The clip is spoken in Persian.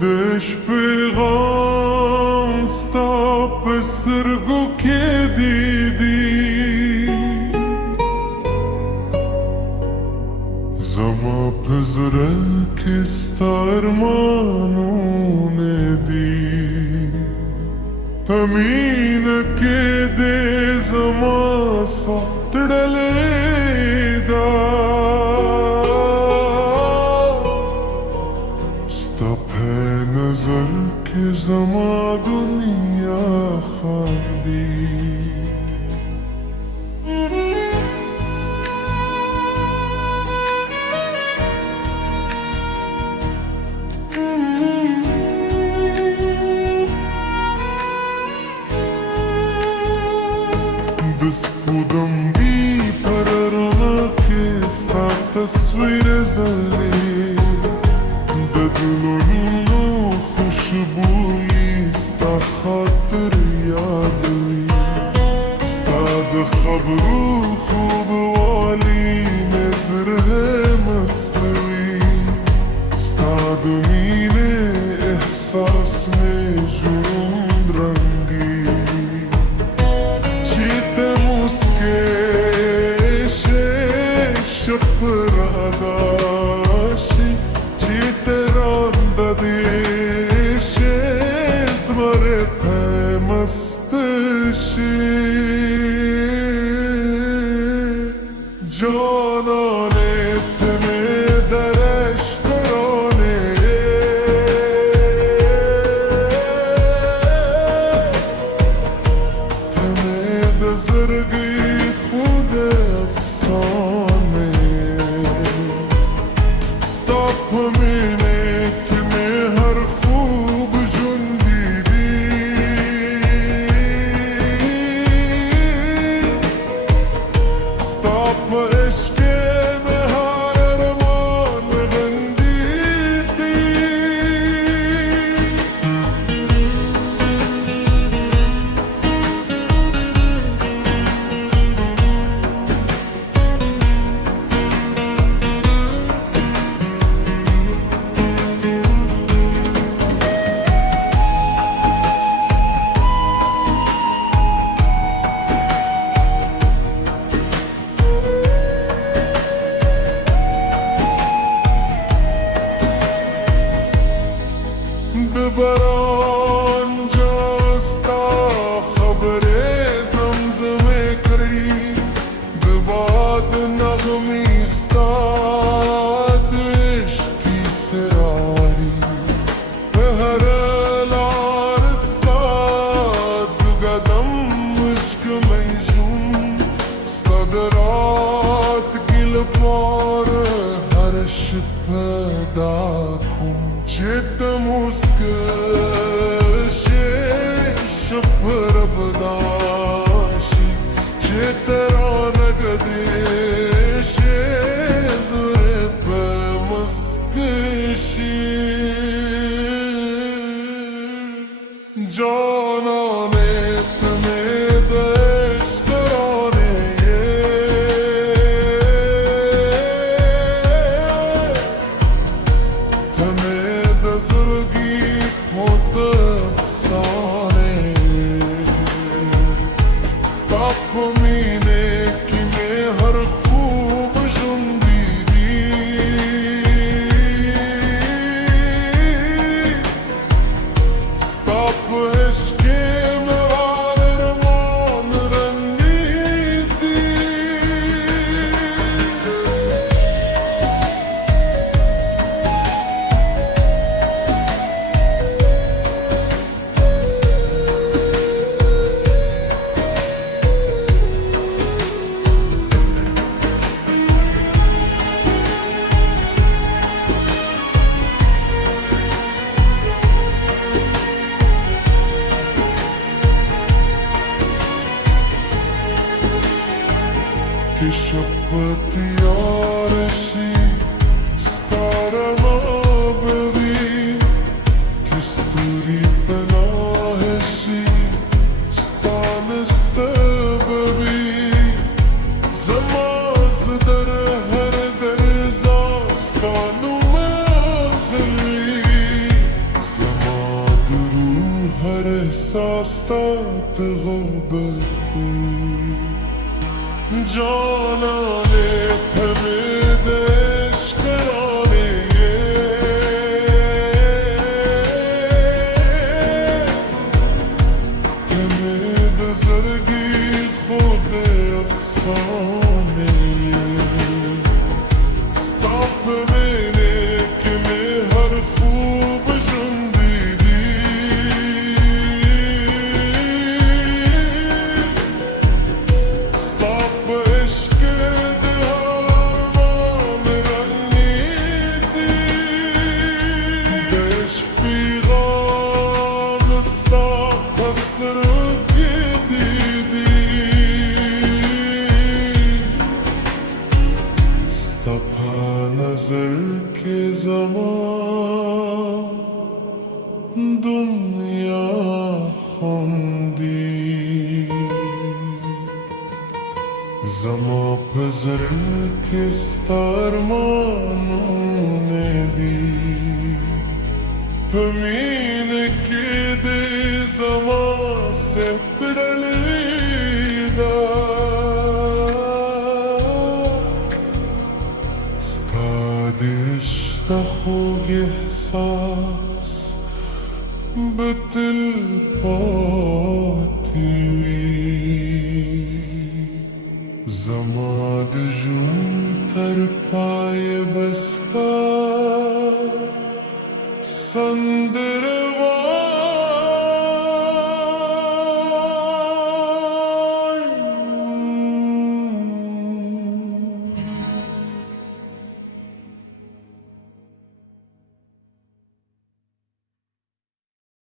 دش پیغام ستا په سترګو کې دیدي زما په زړه کې ستا ارمانونه دي په مینه کې دې زما ساه تړلې ده نظر که زما دنیا خاندی دست بودم بی پر رنا که ستا تصویر زلی بدلونی خوشبویی ستا خاطر یادوي ستا د خبرو خوبوالی مې زړه مستوي ستا د مینې احساس مې ژوند رنګي چې ته موسکې شې شپه راداشي چې ته رانده دې زمره په مست شي جانانه ته مې درش ترانه ته مې د زړګي خود افسانه ستا په مینه کې مې هر خوب ژوند باران جاستا خبرې زمزمې کړي د باد نغمې ستا د عشق کیسې راوړي په هره لار ستا د قدم مشکلی ژوند ستا د راتګي لپاره هره شپه دا کوم چې ته موسکه شې شپه ربداشي چې ته رانږدې شې زړه په مسکه شي جانانه ته مې د عشق ترانې ته مې د زړګي خود افسانه ستا په مینه کې مې هر خوب ژوندی دي ستا په عشق کې مې هر ارمان رنګي دي که شب تیار شی ستا رڼا به وي که ستوري احساس تات غربتو جانانه پمیدش کرانه پمید زرگی خود افسانه ستاپ ببینه که می هر خوب جون دیدی ستاپ عشق دهار ما مرنیدی دش پیغام ستاپ کسر که دیدی ستاپ نظر که زمان دنیا خوندی زما پزر که ستارمانونه دی پمینه که دی زما سپرلیدا ستادش تخوگ احساس بتل پاتیوی زما دجون تر پای بستا سندره